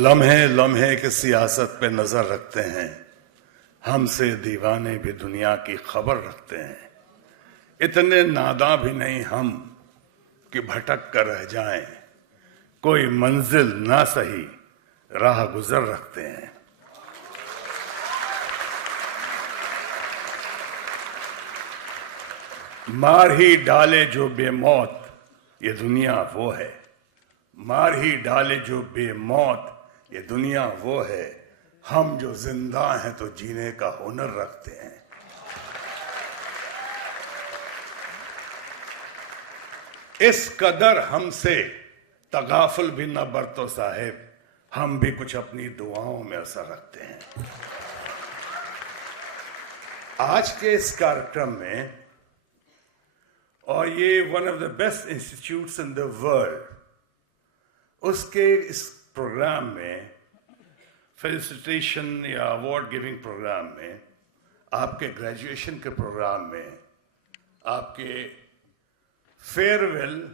लम्हे लम्हे की सियासत पे नजर रखते हैं, हमसे दीवाने भी दुनिया की खबर रखते हैं। इतने नादां भी नहीं हम कि भटक कर रह जाएं, कोई मंजिल ना सही राह गुजर रखते हैं। मार ही डाले जो बेमौत ये दुनिया वो है, मार ही डाले जो बेमौत ये दुनिया वो है। हम जो जिंदा हैं तो जीने का हुनर रखते हैं। इस कदर हमसे तगाफुल भी न बरतो साहिब, हम भी कुछ अपनी दुआओं में असर रखते हैं। आज के इस कार्यक्रम में, और ये one of the best institutes in the world, उसके इस प्रोग्राम में, फेलिसिटेशन या अवार्ड गिविंग प्रोग्राम में, आपके ग्रेजुएशन के प्रोग्राम में, आपके फेयरवेल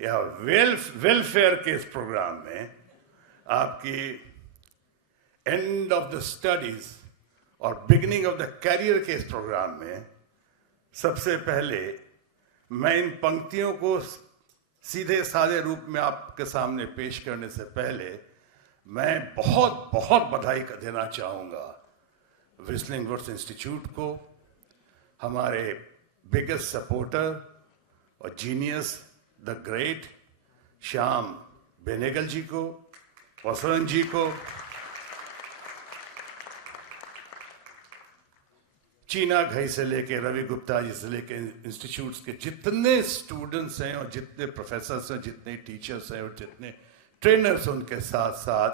या वेलफेयर के इस प्रोग्राम में, आपकी एंड ऑफ द स्टडीज और बिगिनिंग ऑफ द कैरियर के इस प्रोग्राम में, सबसे पहले मैं इन पंक्तियों को सीधे साधे रूप में आपके सामने पेश करने से पहले मैं बहुत बहुत बधाई देना चाहूँगा व्हिस्लिंग वुड्स इंस्टीट्यूट को, हमारे बिगेस्ट सपोर्टर और genius the great Shyam Benegal ji को, वसुरन जी को, चीना घई से लेके रवि गुप्ता जी से लेके इंस्टीट्यूट्स के जितने स्टूडेंट्स हैं और जितने प्रोफेसर्स हैं, जितने टीचर्स हैं और जितने ट्रेनर्स, उनके साथ साथ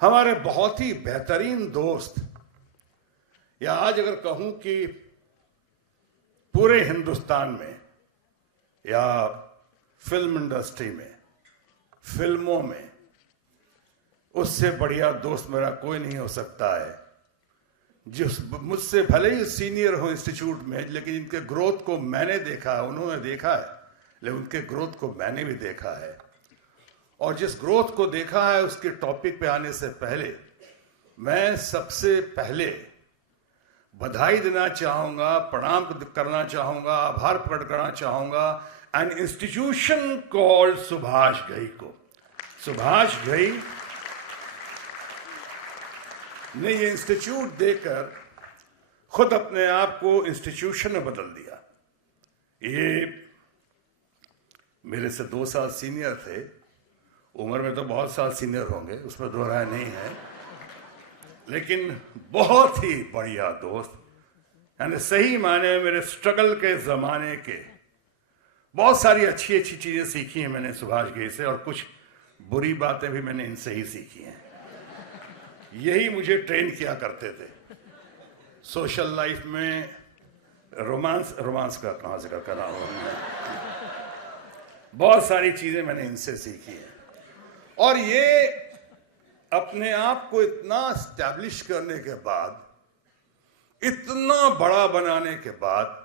हमारे बहुत ही बेहतरीन दोस्त, या आज अगर कहूं कि पूरे हिंदुस्तान में या फिल्म इंडस्ट्री में, फिल्मों में, उससे बढ़िया दोस्त मेरा कोई नहीं हो सकता है। जिस मुझसे भले ही सीनियर हो इंस्टीट्यूट में, लेकिन इनके ग्रोथ को मैंने देखा है, उन्होंने देखा है, लेकिन उनके ग्रोथ को मैंने भी देखा है। और जिस ग्रोथ को देखा है उसके टॉपिक पे आने से पहले मैं सबसे पहले बधाई देना चाहूंगा, प्रणाम करना चाहूंगा, आभार प्रकट करना चाहूंगा an institution called Subhash Ghai को। सुभाष घई ने ये इंस्टीट्यूट देकर खुद अपने आप को इंस्टीट्यूशन में बदल दिया। ये मेरे से 2 साल सीनियर थे, उम्र में तो बहुत साल सीनियर होंगे, उसमें दो राय नहीं है, लेकिन बहुत ही बढ़िया दोस्त, यानी सही माने में मेरे स्ट्रगल के ज़माने के बहुत सारी अच्छी अच्छी चीज़ें सीखी हैं मैंने सुभाष घई से, और कुछ बुरी बातें भी मैंने इनसे ही सीखी हैं। यही मुझे ट्रेन किया करते थे सोशल लाइफ में। रोमांस का कहाँ से कर रहा हूँ मैं, बहुत सारी चीज़ें मैंने इनसे सीखी हैं। और ये अपने आप को इतना स्टैब्लिश करने के बाद, इतना बड़ा बनाने के बाद,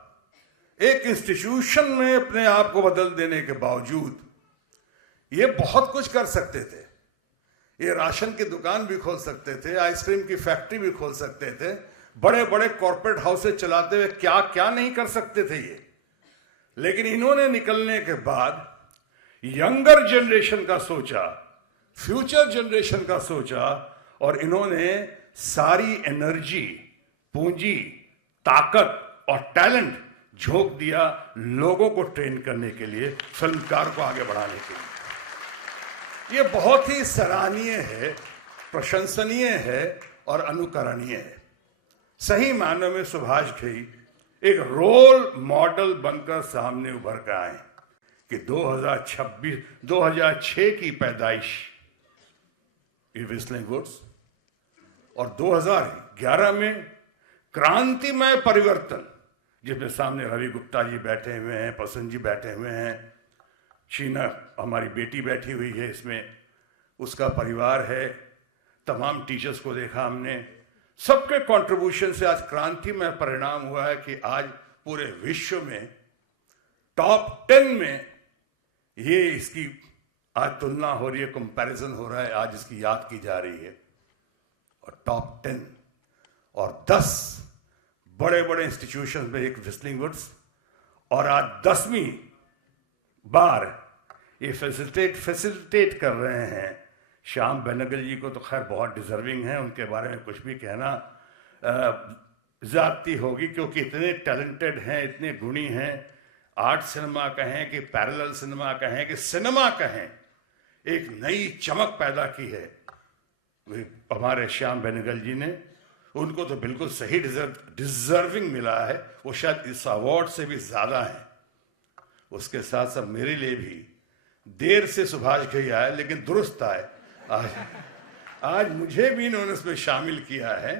एक इंस्टीट्यूशन में अपने आप को बदल देने के बावजूद ये बहुत कुछ कर सकते थे। ये राशन की दुकान भी खोल सकते थे, आइसक्रीम की फैक्ट्री भी खोल सकते थे, बड़े बड़े कॉर्पोरेट हाउसेज चलाते हुए क्या क्या नहीं कर सकते थे ये। लेकिन इन्होंने निकलने के बाद यंगर जनरेशन का सोचा, फ्यूचर जनरेशन का सोचा, और इन्होंने सारी एनर्जी, पूंजी, ताकत और टैलेंट झोंक दिया लोगों को ट्रेन करने के लिए, फिल्मकार को आगे बढ़ाने के लिए। ये बहुत ही सराहनीय है, प्रशंसनीय है और अनुकरणीय है। सही मायनों में सुभाष घई एक रोल मॉडल बनकर सामने उभर कर आए कि 2006 की पैदाइश व्हिस्लिंग वुड्स, और 2011 में क्रांतिमय परिवर्तन, जिसमें सामने रवि गुप्ता जी बैठे हुए हैं, प्रसन्न जी बैठे हुए हैं, शीना हमारी बेटी बैठी हुई है इसमें, उसका परिवार है, तमाम टीचर्स को देखा हमने, सबके कंट्रीब्यूशन से आज क्रांतिमय परिणाम हुआ है कि आज पूरे विश्व में टॉप 10 में ये इसकी आज तुलना हो रही है, कंपैरिजन हो रहा है, आज इसकी याद की जा रही है। और टॉप 10 और 10 बड़े बड़े इंस्टीट्यूशन में एक व्हिस्लिंग वुड्स, और आज 10वीं बार ये फैसिलिटेट कर रहे हैं श्याम बेनेगल जी को। तो खैर बहुत डिजर्विंग है, उनके बारे में कुछ भी कहना ज्यादती होगी, क्योंकि इतने टैलेंटेड हैं, इतने गुणी हैं। आर्ट सिनेमा कहें कि पैरेलल सिनेमा कहें कि सिनेमा कहें, एक नई चमक पैदा की है हमारे श्याम बेनेगल जी ने। उनको तो बिल्कुल सही डिजर्विंग मिला है, वो शायद इस अवार्ड से भी ज्यादा है। उसके साथ साथ मेरे लिए भी देर से सुभाष घई आए, लेकिन दुरुस्त आए। आज मुझे भी इन्होंने इसमें शामिल किया है,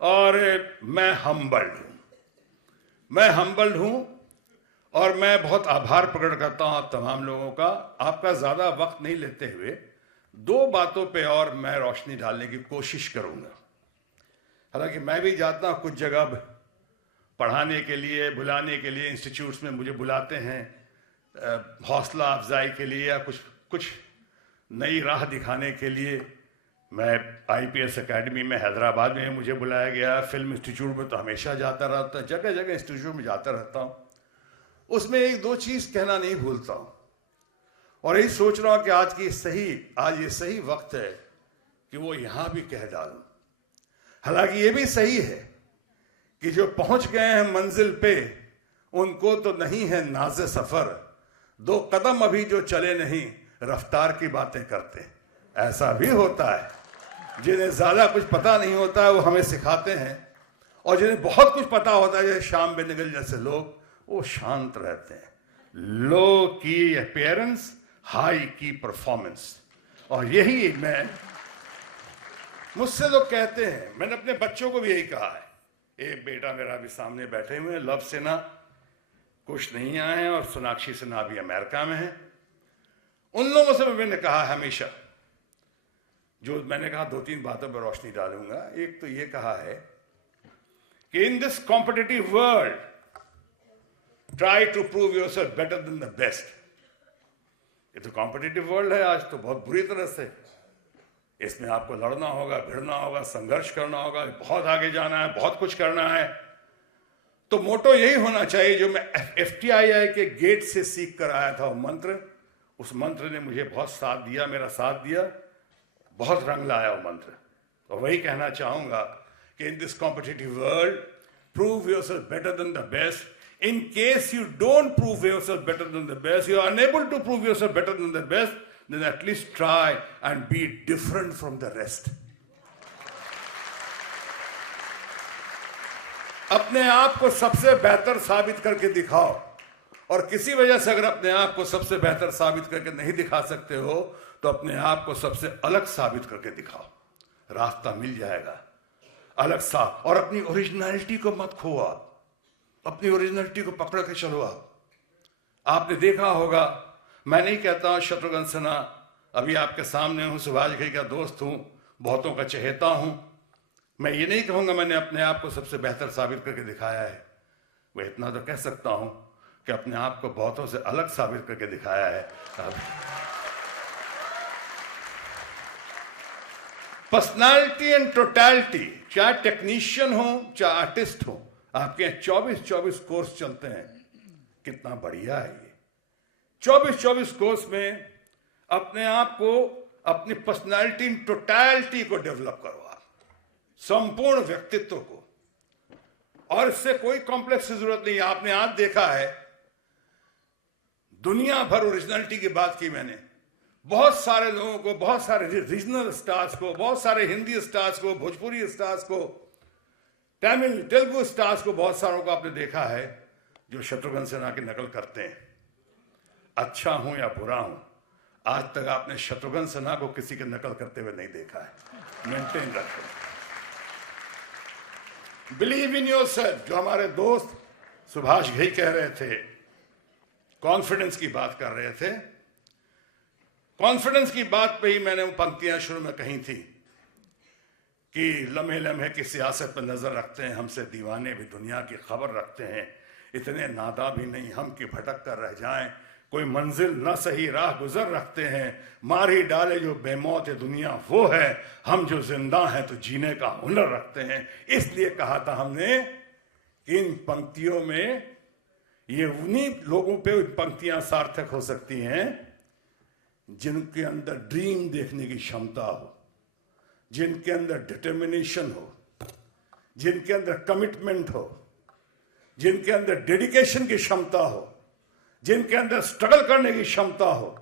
और मैं हम्बल्ड हूं और मैं बहुत आभार प्रकट करता हूं आप तमाम लोगों का। आपका ज्यादा वक्त नहीं लेते हुए 2 बातों पे और मैं रोशनी डालने की कोशिश करूंगा। हालांकि मैं भी जाता हूं कुछ जगह पढ़ाने के लिए, बुलाने के लिए, इंस्टीट्यूट्स में मुझे बुलाते हैं हौसला अफजाई के लिए या कुछ नई राह दिखाने के लिए। मैं IPS एकेडमी में हैदराबाद में मुझे बुलाया गया, फिल्म इंस्टीट्यूट में तो हमेशा जाता रहता, जगह जगह इंस्टीट्यूट में जाता रहता हूँ। उसमें 1-2 चीज कहना नहीं भूलता हूँ, और यही सोच रहा हूँ कि आज ये सही वक्त है कि वो यहां भी कह डालूं। हालांकि ये भी सही है कि जो पहुंच गए हैं मंजिल पे, उनको तो नहीं है नाज़े सफर, 2 कदम अभी जो चले नहीं, रफ्तार की बातें करते। ऐसा भी होता है, जिन्हें ज्यादा कुछ पता नहीं होता है वो हमें सिखाते हैं, और जिन्हें बहुत कुछ पता होता है, जैसे श्याम बेनेगल जैसे लोग, वो शांत रहते हैं। लो की अपीयरेंस, हाई की परफॉर्मेंस। और यही मुझसे लोग कहते हैं, मैंने अपने बच्चों को भी यही कहा है। एक बेटा मेरा भी सामने बैठे हुए हैं, लव सिन्हा, कुछ नहीं आए हैं, और सोनाक्षी सिन्हा भी अमेरिका में है। उन लोगों से मैंने कहा हमेशा, जो मैंने कहा 2-3 बातों पर रोशनी डालूंगा। एक तो ये कहा है कि in this competitive world try to prove yourself better than the best. ये तो कॉम्पिटिटिव वर्ल्ड है आज, तो बहुत बुरी तरह से। इसमें आपको लड़ना होगा, भिड़ना होगा, संघर्ष करना होगा, बहुत आगे जाना है, बहुत कुछ करना है। तो मोटो यही होना चाहिए जो मैं FTII के गेट से सीख कर आया था, वो मंत्र। उस मंत्र ने मुझे बहुत साथ दिया, मेरा साथ दिया, बहुत रंग लाया वो मंत्र। और वही कहना चाहूंगा कि in this competitive world prove yourself better than the best. In case you don't prove yourself better than the best, you are unable to prove yourself better than the best, then at least try and be different from the rest. अपने आप को सबसे बेहतर साबित करके दिखाओ, और किसी वजह से अगर अपने आप को सबसे बेहतर साबित करके नहीं दिखा सकते हो, तो अपने आप को सबसे अलग साबित करके दिखाओ, रास्ता मिल जाएगा अलग सा। और अपनी ओरिजिनलिटी को मत खोआ, अपनी ओरिजिनलिटी को पकड़ के चलो। आपने देखा होगा, मैं नहीं कहता हूं शत्रुघ्न सिन्हा, अभी आपके सामने हूं, सुभाष घई का दोस्त हूं, बहुतों का चहेता हूं। मैं ये नहीं कहूंगा मैंने अपने आप को सबसे बेहतर साबित करके दिखाया है। वह इतना तो कह सकता हूं कि अपने आप को बहुतों से अलग साबित करके दिखाया है। पर्सनालिटी एंड टोटलिटी, चाहे टेक्नीशियन हो चाहे आर्टिस्ट हो, आपके यहाँ 24 कोर्स चलते हैं। कितना बढ़िया है ये। 24 कोर्स में अपने आप को, अपनी पर्सनालिटी इन टोटलिटी को डेवलप करो, आप संपूर्ण व्यक्तित्व को। और इससे कोई कॉम्प्लेक्स की जरूरत नहीं है। आपने आज देखा है, दुनिया भर ओरिजिनलिटी की बात की मैंने, बहुत सारे लोगों को, बहुत सारे रीजनल स्टार्स को, बहुत सारे हिंदी स्टार्स को, भोजपुरी स्टार्स को, तमिल तेलुगु स्टार्स को, बहुत सारों को आपने देखा है जो शत्रुघ्न सिन्हा की नकल करते हैं। अच्छा हूं या बुरा हूं, आज तक आपने शत्रुघ्न सिन्हा को किसी के नकल करते हुए नहीं देखा है। मेंटेन रखें, बिलीव इन योरसेल्फ। जो हमारे दोस्त सुभाष घई कह रहे थे, कॉन्फिडेंस की बात कर रहे थे, कॉन्फिडेंस की बात पे ही मैंने वो पंक्तियां शुरू में कही थी कि लम्हे लम्हे की सियासत पर नजर रखते हैं, हमसे दीवाने भी दुनिया की खबर रखते हैं, इतने नादा भी नहीं हम कि भटक कर रह जाएं, कोई मंजिल न सही राह गुजर रखते हैं, मार ही डाले जो बेमौत दुनिया वो है, हम जो जिंदा हैं तो जीने का हुनर रखते हैं। इसलिए कहा था हमने कि इन पंक्तियों में ये उन्हीं लोगों पे पंक्तियां सार्थक हो सकती हैं जिनके अंदर ड्रीम देखने की क्षमता हो, जिनके अंदर डिटर्मिनेशन हो, जिनके अंदर कमिटमेंट हो, जिनके अंदर डेडिकेशन की क्षमता हो, जिनके अंदर स्ट्रगल करने की क्षमता हो,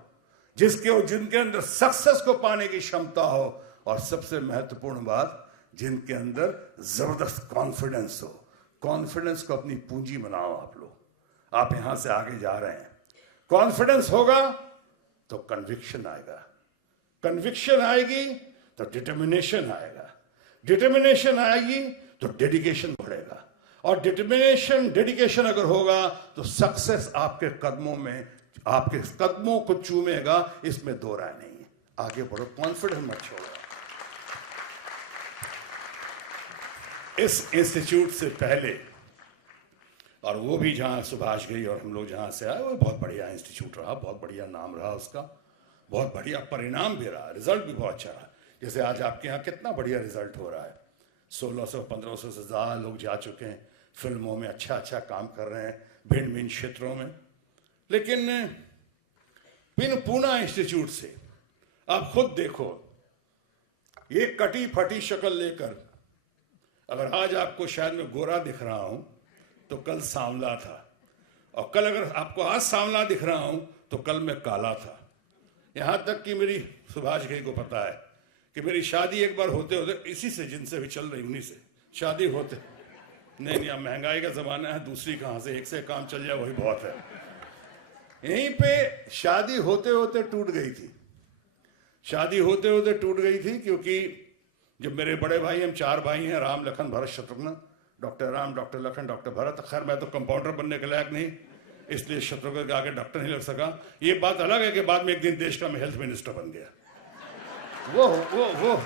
जिनके अंदर सक्सेस को पाने की क्षमता हो, और सबसे महत्वपूर्ण बात, जिनके अंदर जबरदस्त कॉन्फिडेंस हो। कॉन्फिडेंस को अपनी पूंजी बनाओ आप लोग। आप यहां से आगे जा रहे हैं, कॉन्फिडेंस होगा तो कन्विक्शन आएगा, कन्विक्शन आएगी तो डिटर्मिनेशन आएगा, डिटर्मिनेशन आएगी तो डेडिकेशन बढ़ेगा, और डिटर्मिनेशन डेडिकेशन अगर होगा तो सक्सेस आपके कदमों में, आपके कदमों को चूमेगा, इसमें दो राय नहीं है। आगे बढ़ो, कॉन्फिडेंस मत छोड़ो। इस इंस्टीट्यूट से पहले, और वो भी जहाँ सुभाष गई और हम लोग जहाँ से आए, वो बहुत बढ़िया इंस्टीट्यूट रहा, बहुत बढ़िया नाम रहा उसका, बहुत बढ़िया परिणाम भी रहा, रिजल्ट भी बहुत अच्छा रहा। जैसे आज आपके यहाँ कितना बढ़िया रिजल्ट हो रहा है, 1600-1500 से ज़्यादा लोग जा चुके हैं, फिल्मों में अच्छा अच्छा काम कर रहे हैं, भिन्न भिन्न क्षेत्रों में। लेकिन पूना इंस्टीट्यूट से आप खुद देखो, ये कटी फटी शक्ल लेकर, अगर आज आपको शायद मैं गोरा दिख रहा हूं तो कल सांवला था, और कल अगर आपको आज सांवला दिख रहा हूं तो कल मैं काला था। यहां तक कि मेरी सुभाष घई को पता है कि मेरी शादी एक बार होते होते, इसी से जिनसे भी चल रही उन्हीं से शादी होते, नहीं अब महंगाई का जमाना है, दूसरी कहां से, एक से काम चल जाए वही बहुत है। यहीं पे शादी होते होते टूट गई थी, शादी होते होते टूट गई थी, क्योंकि जब मेरे बड़े भाई, हम 4 भाई हैं, Ram Lakhan Bharat Shatrughna, doctor Ram, doctor Lakhan, doctor Bharat. खैर मैं तो कंपाउंडर बनने के लायक नहीं, इसलिए शत्रुघ्न के आगे डॉक्टर नहीं लग सका। ये बात अलग है कि बाद में एक दिन देश का मैं हेल्थ मिनिस्टर बन गया। वो